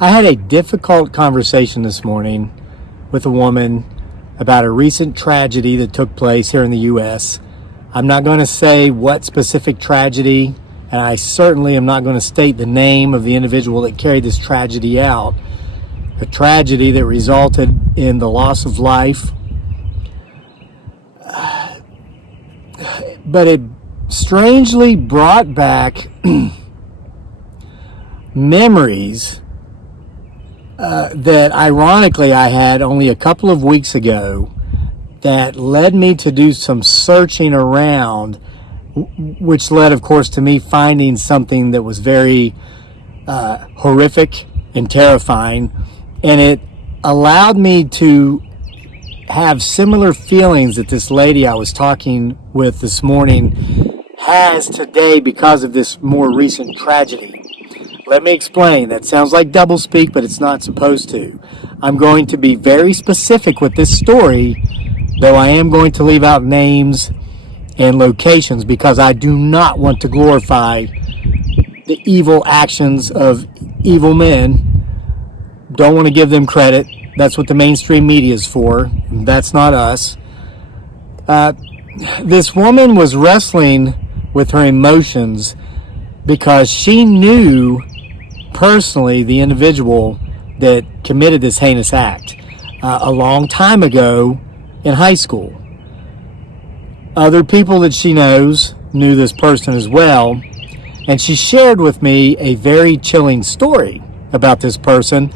I had a difficult conversation this morning with a woman about a recent tragedy that took place here in the U.S. I'm not going to say what specific tragedy, and I certainly am not going to state the name of the individual that carried this tragedy out. A tragedy that resulted in the loss of life. But it strangely brought back memories that ironically I had only a couple of weeks ago that led me to do some searching around, which led, of course, to me finding something that was very horrific and terrifying. And it allowed me to have similar feelings that this lady I was talking with this morning has today because of this more recent tragedy. Let me explain. That sounds like doublespeak, but it's not supposed to. I'm going to be very specific with this story, though I am going to leave out names and locations because I do not want to glorify the evil actions of evil men. Don't want to give them credit. That's what the mainstream media is for. That's not us. This woman was wrestling with her emotions because she knew personally the individual that committed this heinous act a long time ago in high school. Other people that she knows knew this person as well, and she shared with me a very chilling story about this person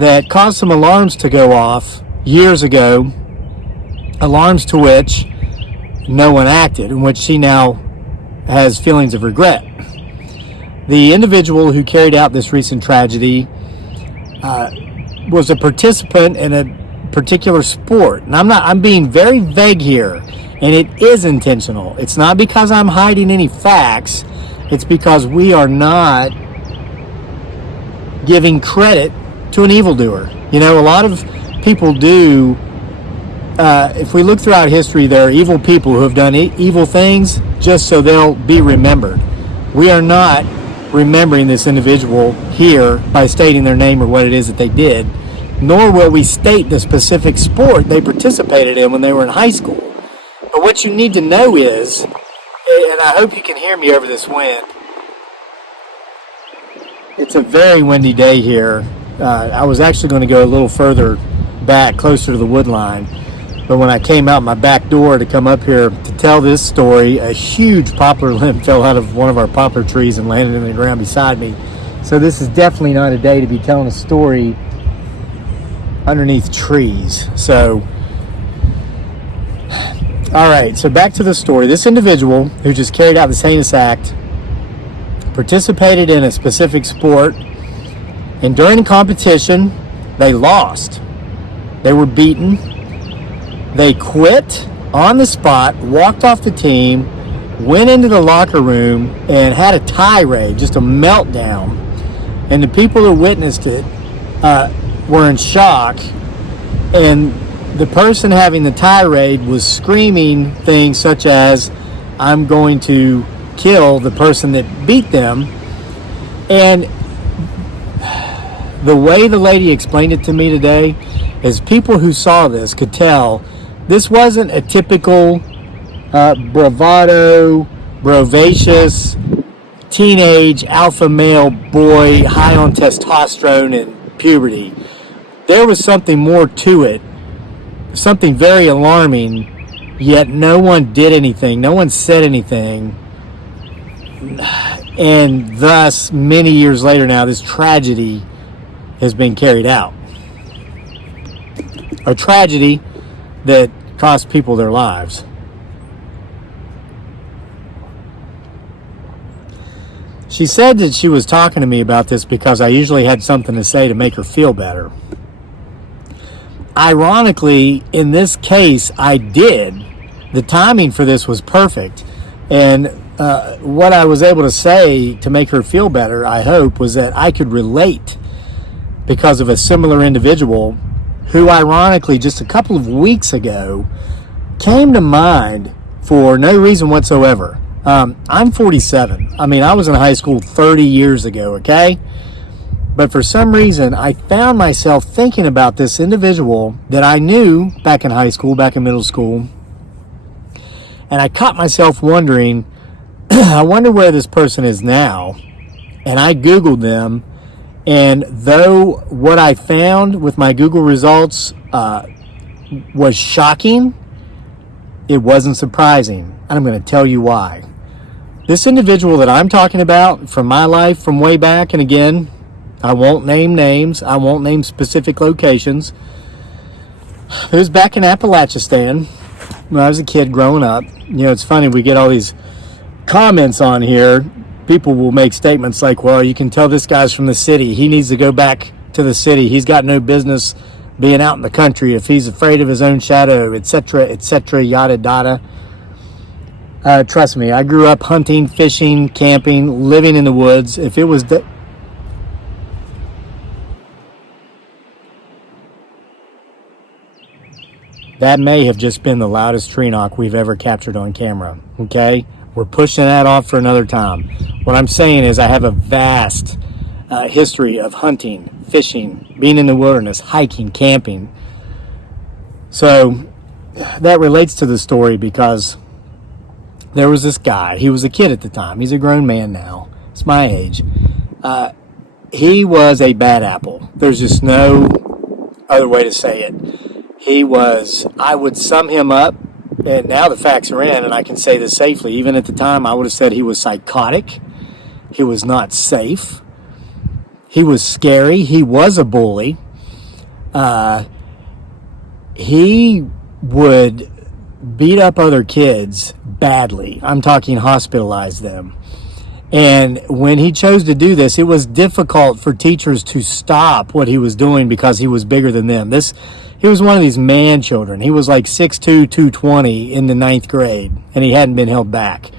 that caused some alarms to go off years ago, alarms to which no one acted, in which she now has feelings of regret. The individual who carried out this recent tragedy was a participant in a particular sport. And I'm being very vague here, and it is intentional. It's not because I'm hiding any facts. It's because we are not giving credit to an evildoer. You know, a lot of people do. If we look throughout history, there are evil people who have done evil things just so they'll be remembered. We are not remembering this individual here by stating their name or what it is that they did, nor will we state the specific sport they participated in when they were in high school. But what you need to know is, and I hope you can hear me over this wind, it's a very windy day here. I was actually going to go a little further back, closer to the wood line. But when I came out my back door to come up here to tell this story, a huge poplar limb fell out of one of our poplar trees and landed in the ground beside me. So this is definitely not a day to be telling a story underneath trees. So, all right, so back to the story. This individual who just carried out this heinous act participated in a specific sport, and during the competition, they lost. They were beaten. They quit on the spot, walked off the team, went into the locker room, and had a tirade, just a meltdown. And the people that witnessed it were in shock. And the person having the tirade was screaming things such as, "I'm going to kill the person that beat them." And the way the lady explained it to me today is people who saw this could tell this wasn't a typical bravado, bravacious, teenage alpha male boy high on testosterone and puberty. There was something more to it, something very alarming, yet no one did anything, no one said anything. And thus, many years later now, this tragedy has been carried out. A tragedy that cost people their lives. She said that she was talking to me about this because I usually had something to say to make her feel better. Ironically, in this case, I did. The timing for this was perfect. And what I was able to say to make her feel better, I hope, was that I could relate because of a similar individual who, ironically, just a couple of weeks ago, came to mind for no reason whatsoever. I'm 47. I mean, I was in high school 30 years ago, okay? But for some reason, I found myself thinking about this individual that I knew back in high school, back in middle school. And I caught myself wondering, I wonder where this person is now. And I Googled them. And though what I found with my Google results was shocking, it wasn't surprising. And I'm going to tell you why. This individual that I'm talking about from my life from way back, and again, I won't name names, I won't name specific locations. It was back in Appalachia when I was a kid growing up. You know, it's funny, we get all these comments on here. People will make statements like, well, you can tell this guy's from the city. He needs to go back to the city. He's got no business being out in the country if he's afraid of his own shadow, etc., yada, yada. Trust me, I grew up hunting, fishing, camping, living in the woods. If it was... That may have just been the loudest tree knock we've ever captured on camera, okay? We're pushing that off for another time. What I'm saying is I have a vast history of hunting, fishing, being in the wilderness, hiking, camping. So that relates to the story because there was this guy. He was a kid at the time. He's a grown man now. It's my age. He was a bad apple. There's just no other way to say it. He was, I would sum him up, and now the facts are in, and I can say this safely. Even at the time, I would have said he was psychotic. He was not safe. He was scary. He was a bully. He would beat up other kids badly. I'm talking hospitalize them. And when he chose to do this, it was difficult for teachers to stop what he was doing because he was bigger than them. He was one of these man children. He was like 6'2", 220 in the 9th grade, and he hadn't been held back.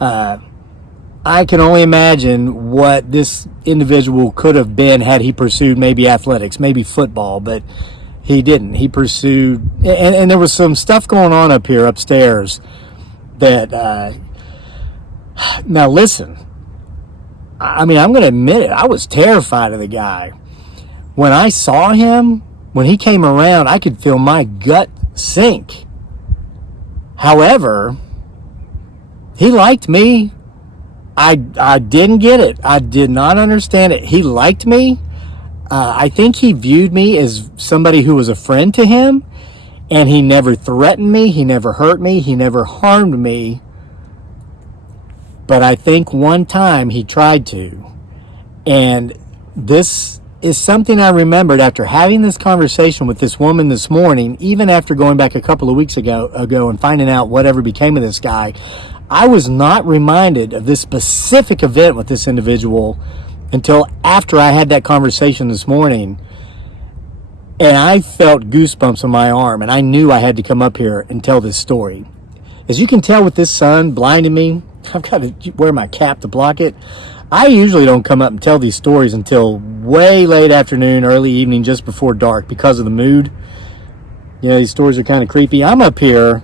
I can only imagine what this individual could have been had he pursued maybe athletics, maybe football, but he didn't. He pursued, and there was some stuff going on up here upstairs that, now listen, I mean, I'm going to admit it. I was terrified of the guy. When I saw him, when he came around, I could feel my gut sink. However, he liked me. I didn't get it. I did not understand it. He liked me. I think he viewed me as somebody who was a friend to him, and he never threatened me. He never hurt me. He never harmed me. But I think one time he tried to. And this is something I remembered after having this conversation with this woman this morning, even after going back a couple of weeks ago and finding out whatever became of this guy. I was not reminded of this specific event with this individual until after I had that conversation this morning. And I felt goosebumps on my arm, and I knew I had to come up here and tell this story. As you can tell with this sun blinding me, I've got to wear my cap to block it. I usually don't come up and tell these stories until way late afternoon, early evening, just before dark because of the mood. You know, these stories are kind of creepy. I'm up here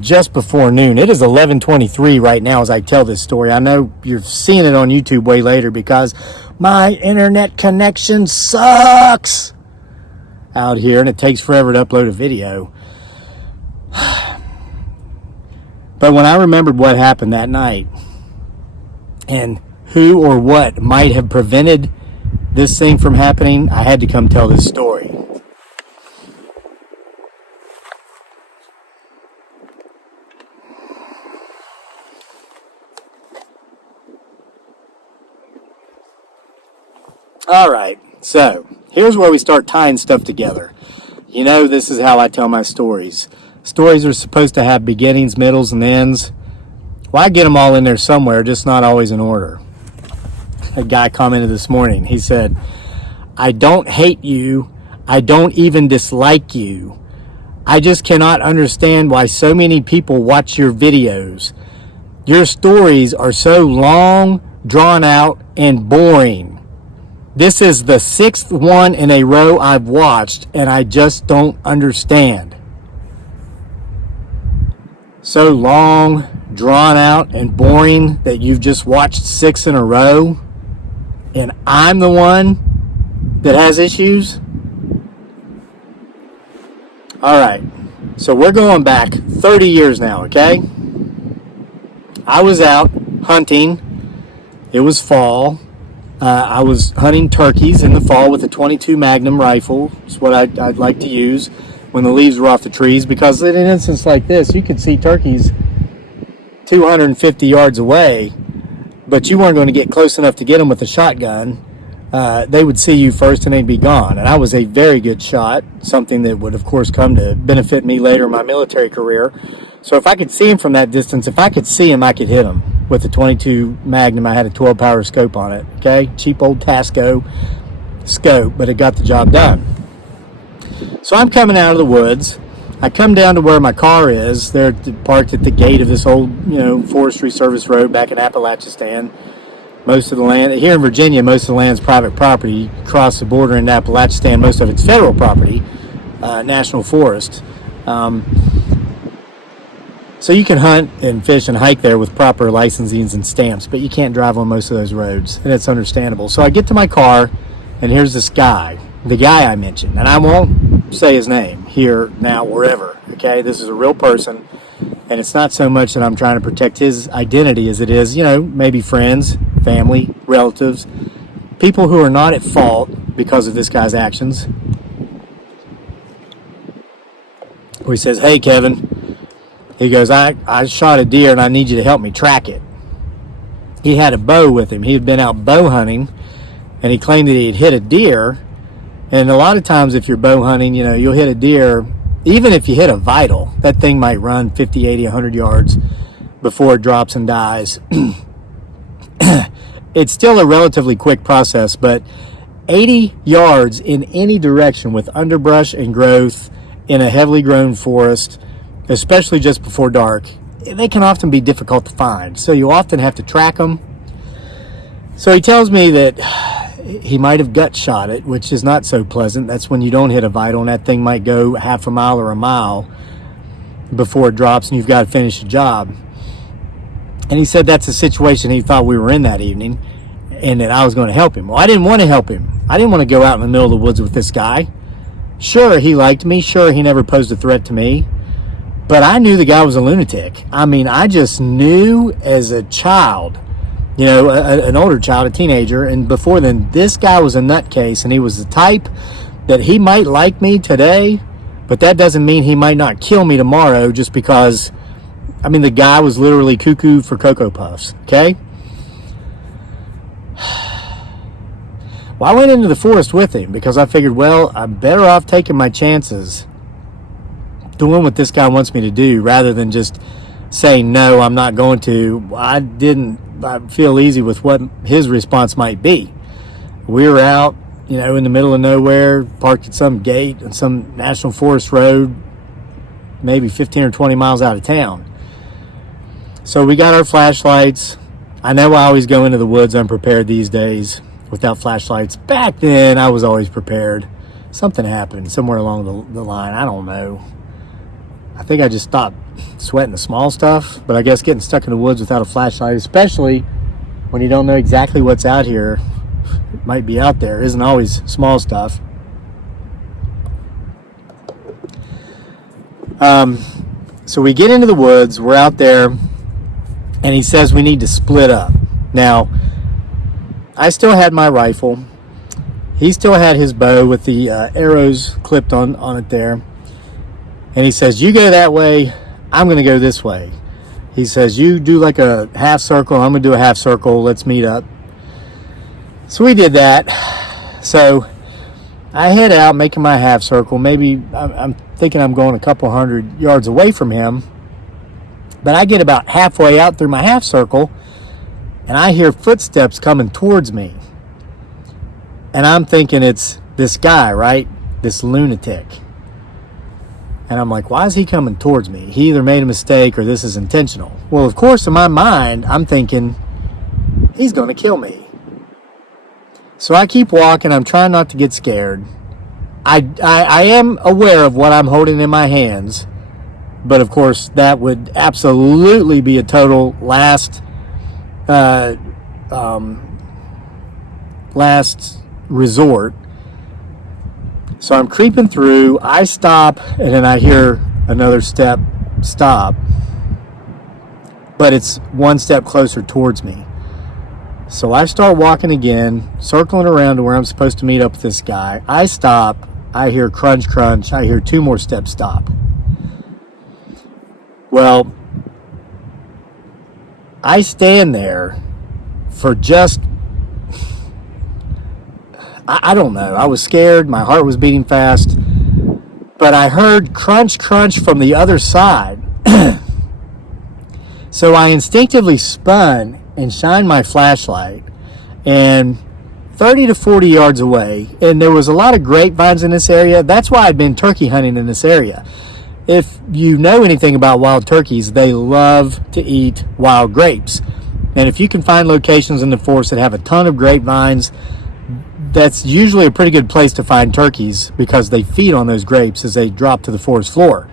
just before noon. It is 11:23 right now as I tell this story. I know you're seeing it on YouTube way later because my internet connection sucks out here, and it takes forever to upload a video. But when I remembered what happened that night and who or what might have prevented this thing from happening, I had to come tell this story. All right, so here's where we start tying stuff together. You know, this is how I tell my stories. Stories are supposed to have beginnings, middles, and ends. Well, I get them all in there somewhere, just not always in order. A guy commented this morning. He said, I don't hate you. I don't even dislike you. I just cannot understand why so many people watch your videos. Your stories are so long, drawn out, and boring. This is the 6th one in a row I've watched, and I just don't understand. So long, drawn out, and boring that you've just watched 6 in a row? and I'm the one that has issues? All right, so we're going back 30 years now, okay? I was out hunting. It was fall. I was hunting turkeys in the fall with a .22 Magnum rifle. It's what I'd like to use when the leaves were off the trees, because in an instance like this, you could see turkeys 250 yards away, but you weren't going to get close enough to get them with a shotgun. They would see you first and they'd be gone. And I was a very good shot, something that would, of course, come to benefit me later in my military career. So if I could see him from that distance, if I could see him, I could hit him with a .22 Magnum. I had a 12-power scope on it, okay? Cheap old Tasco scope, but it got the job done. So I'm coming out of the woods. I come down to where my car is. They're parked at the gate of this old, Forestry Service road back in Appalachian. Most of the land here in Virginia, most of the land's private property. You cross the border into Appalachian, most of it's federal property, national forest. So you can hunt and fish and hike there with proper licensings and stamps, but you can't drive on most of those roads, and it's understandable. So I get to my car, and here's this guy, the guy I mentioned, and I won't say his name here, now, wherever, okay? This is a real person, and it's not so much that I'm trying to protect his identity as it is, maybe friends, family, relatives, people who are not at fault because of this guy's actions. Where he says, "Hey, Kevin," he goes, I shot a deer and I need you to help me track it. He had a bow with him. He had been out bow hunting, and he claimed that he had hit a deer. And a lot of times if you're bow hunting, you'll hit a deer. Even if you hit a vital, that thing might run 50, 80, 100 yards before it drops and dies. It's still a relatively quick process, but 80 yards in any direction with underbrush and growth in a heavily grown forest, especially just before dark, they can often be difficult to find. So you often have to track them. So he tells me that he might have gut shot it, which is not so pleasant. That's when you don't hit a vital, and that thing might go half a mile or a mile before it drops, and you've got to finish the job. And he said that's the situation he thought we were in that evening, and that I was going to help him. Well, I didn't want to help him. I didn't want to go out in the middle of the woods with this guy. Sure, he liked me. Sure, he never posed a threat to me. But I knew the guy was a lunatic. I mean, I just knew as a child, an older child, a teenager, and before then, this guy was a nutcase, and he was the type that he might like me today, but that doesn't mean he might not kill me tomorrow just because, the guy was literally cuckoo for Cocoa Puffs, okay? Well, I went into the forest with him because I figured, well, I'm better off taking my chances doing what this guy wants me to do rather than just saying, no, I'm not going to. I feel easy with what his response might be. We were out, in the middle of nowhere, parked at some gate on some national forest road, maybe 15 or 20 miles out of town. So we got our flashlights. I know I always go into the woods unprepared these days without flashlights. Back then, I was always prepared. Something happened somewhere along the line. I don't know. I think I just stopped sweating the small stuff, but I guess getting stuck in the woods without a flashlight, especially when you don't know exactly what's out here, it might be out there, isn't always small stuff. So we get into the woods, we're out there, and he says we need to split up. Now, I still had my rifle. He still had his bow with the arrows clipped on it there. And he says, you go that way, I'm going to go this way. He says, you do like a half circle, I'm going to do a half circle, let's meet up. So we did that. So I head out making my half circle. Maybe I'm thinking I'm going a couple hundred yards away from him. But I get about halfway out through my half circle, and I hear footsteps coming towards me. And I'm thinking it's this guy, right? This lunatic. And I'm like, why is he coming towards me? He either made a mistake or this is intentional. Well, of course, in my mind, I'm thinking, he's going to kill me. So I keep walking. I'm trying not to get scared. I am aware of what I'm holding in my hands. But, of course, that would absolutely be a total last last resort. So I'm creeping through, I stop, and then I hear another step stop, but it's one step closer towards me. So I start walking again, circling around to where I'm supposed to meet up with this guy. I stop, I hear crunch, crunch, I hear two more steps stop. Well, I stand there for just, I don't know. I was scared. My heart was beating fast. But I heard crunch, crunch from the other side. So I instinctively spun and shined my flashlight. And 30 to 40 yards away, and there was a lot of grapevines in this area. That's why I'd been turkey hunting in this area. If you know anything about wild turkeys, they love to eat wild grapes. And if you can find locations in the forest that have a ton of grapevines, that's usually a pretty good place to find turkeys because they feed on those grapes as they drop to the forest floor.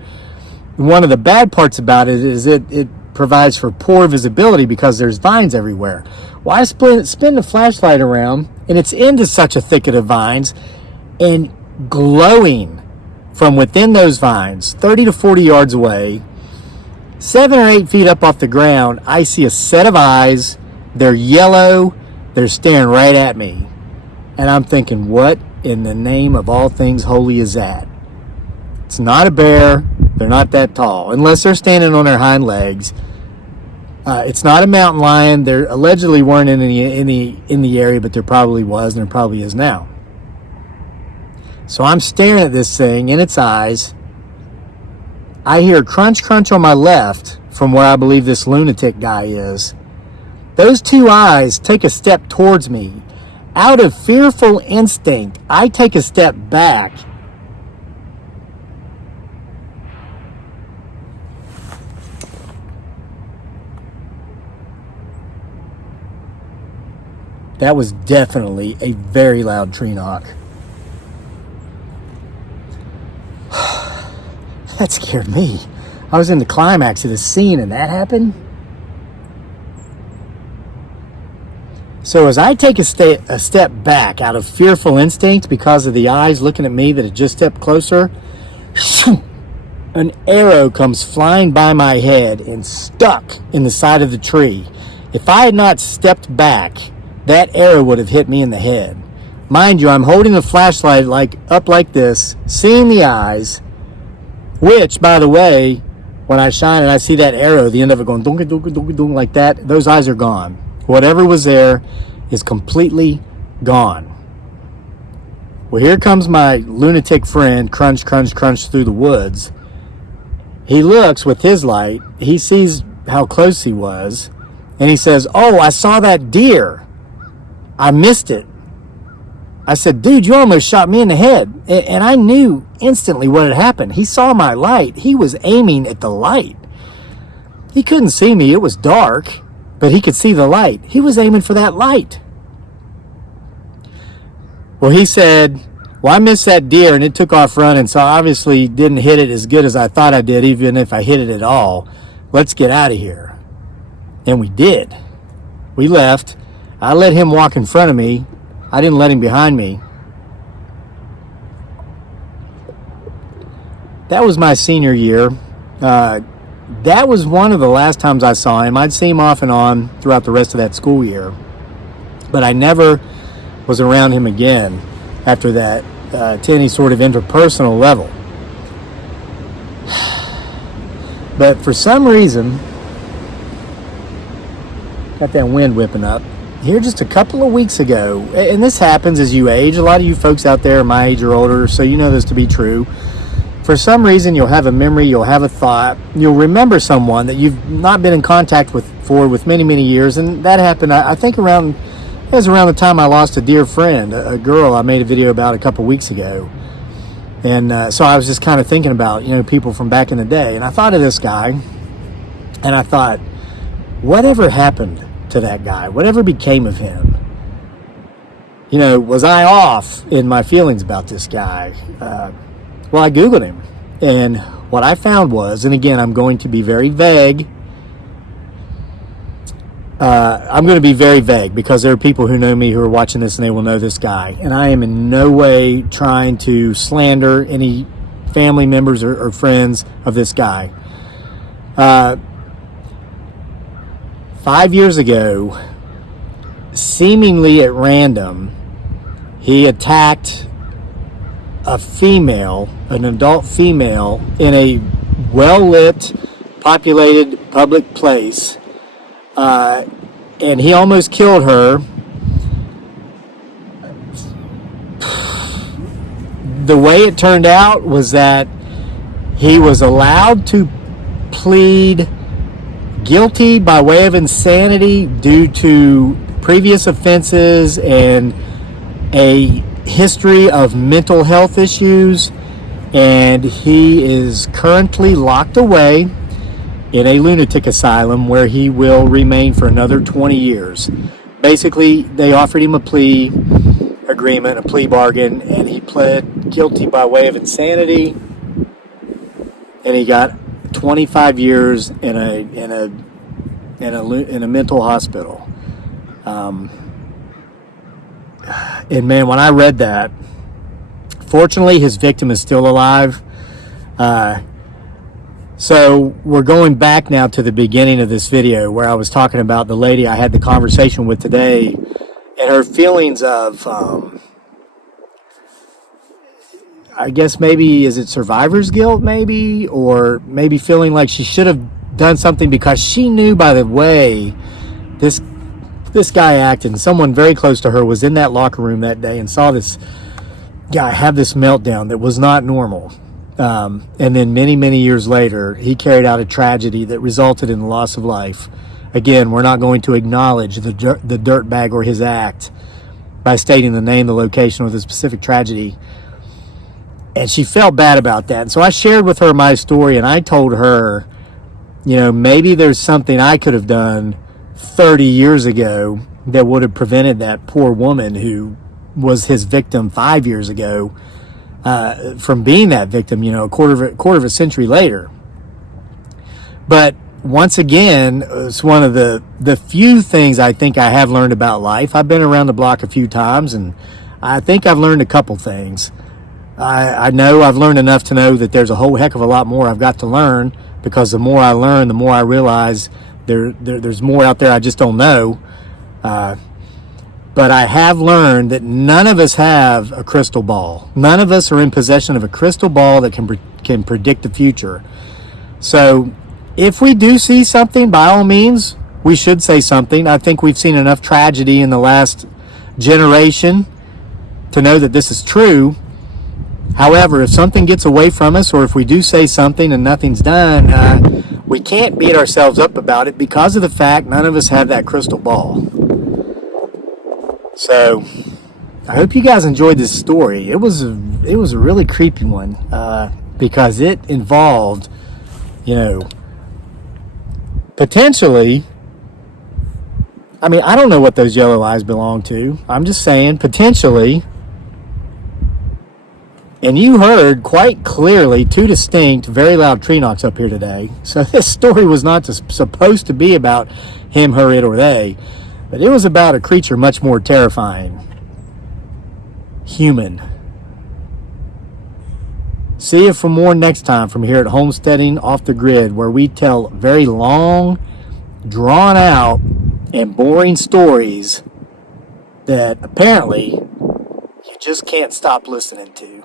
One of the bad parts about it is it provides for poor visibility because there's vines everywhere. Well, I spin the flashlight around, and it's into such a thicket of vines, and glowing from within those vines, 30 to 40 yards away, 7 or 8 feet up off the ground, I see a set of eyes. They're yellow. They're staring right at me. And I'm thinking, what in the name of all things holy is that? It's not a bear. They're not that tall, unless they're standing on their hind legs. It's not a mountain lion. There allegedly weren't in the area, but there probably was, and there probably is now. So I'm staring at this thing in its eyes. I hear crunch, crunch on my left from where I believe this lunatic guy is. Those two eyes take a step towards me. Out of fearful instinct, I take a step back. That was definitely a very loud tree knock. That scared me. I was in the climax of the scene and that happened. So as I take a step back out of fearful instinct because of the eyes looking at me that had just stepped closer, an arrow comes flying by my head and stuck in the side of the tree. If I had not stepped back, that arrow would have hit me in the head. Mind you, I'm holding the flashlight up like this, seeing the eyes, which, by the way, when I shine and I see that arrow, the end of it going dunk, dunk, dunk, dunk, like that, those eyes are gone. Whatever was there is completely gone. Well, here comes my lunatic friend, crunch, crunch, crunch through the woods. He looks with his light. He sees how close he was, and he says, "Oh, I saw that deer. I missed it." I said, "Dude, you almost shot me in the head." And I knew instantly what had happened. He saw my light. He was aiming at the light. He couldn't see me. It was dark, but he could see the light. He was aiming for that light. Well, he said, "Well, I missed that deer and it took off running, so I obviously didn't hit it as good as I thought I did, even if I hit it at all. Let's get out of here." And we did. We left. I let him walk in front of me. I didn't let him behind me. That was my senior year. That was one of the last times I saw him. I'd see him off and on throughout the rest of that school year, but I never was around him again after that to any sort of interpersonal level. But for some reason, got that wind whipping up. Here just a couple of weeks ago, and this happens as you age. A lot of you folks out there are my age or older, so you know this to be true. For some reason, you'll have a memory, you'll have a thought, you'll remember someone that you've not been in contact with for many, many years, and that happened, I think it was around the time I lost a dear friend, a girl I made a video about a couple weeks ago. And so I was just kind of thinking about, people from back in the day, and I thought of this guy, and I thought, whatever happened to that guy? Whatever became of him? Was I off in my feelings about this guy? Well, I Googled him, and what I found was, and again, I'm going to be very vague, I'm going to be very vague because there are people who know me who are watching this and they will know this guy. And I am in no way trying to slander any family members or friends of this guy. 5 years ago, seemingly at random, he attacked a female, an adult female, in a well-lit, populated public place. And he almost killed her. The way it turned out was that he was allowed to plead guilty by way of insanity due to previous offenses and a history of mental health issues, and he is currently locked away in a lunatic asylum where he will remain for another 20 years. Basically, they offered him a plea agreement, a plea bargain, and he pled guilty by way of insanity, and he got 25 years in a mental hospital. And man, when I read that, fortunately his victim is still alive. So we're going back now to the beginning of this video where I was talking about the lady I had the conversation with today and her feelings of, I guess maybe, is it survivor's guilt maybe? Or maybe feeling like she should have done something because she knew by the way this guy acted, and someone very close to her was in that locker room that day and saw this guy have this meltdown that was not normal. And then many, many years later, he carried out a tragedy that resulted in the loss of life. Again, we're not going to acknowledge the dirtbag or his act by stating the name, the location, or the specific tragedy. And she felt bad about that. And so I shared with her my story, and I told her, you know, maybe there's something I could have done 30 years ago that would have prevented that poor woman who was his victim 5 years ago from being that victim, you know, a quarter of a century later. But once again, it's one of the few things I think I have learned about life. I've been around the block a few times, and I think I've learned a couple things. I know I've learned enough to know that there's a whole heck of a lot more I've got to learn, because the more I learn, the more I realize there's more out there I just don't know. But I have learned that none of us have a crystal ball. None of us are in possession of a crystal ball that can predict the future. So if we do see something, by all means, we should say something. I think we've seen enough tragedy in the last generation to know that this is true. However, if something gets away from us, or if we do say something and nothing's done, we can't beat ourselves up about it because of the fact none of us have that crystal ball. So I hope you guys enjoyed this story. It was a really creepy one because it involved, you know, potentially, I mean, I don't know what those yellow eyes belong to. I'm just saying, potentially. And you heard quite clearly 2 distinct, very loud tree knocks up here today. So this story was not supposed to be about him, her, it, or they. But it was about a creature much more terrifying. Human. See you for more next time from here at Homesteading Off the Grid, where we tell very long, drawn out, and boring stories that apparently you just can't stop listening to.